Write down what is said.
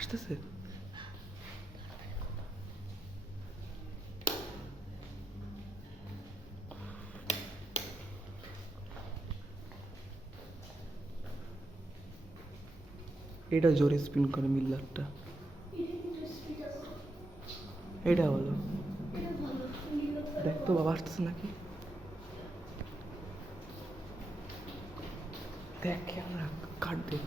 আসতেছে। এটা জোরে স্পিন করে মিল্লারটা। এটা হলো দেখ তো বাবা আসতেছে নাকি, দেখ আমরা কাট দে।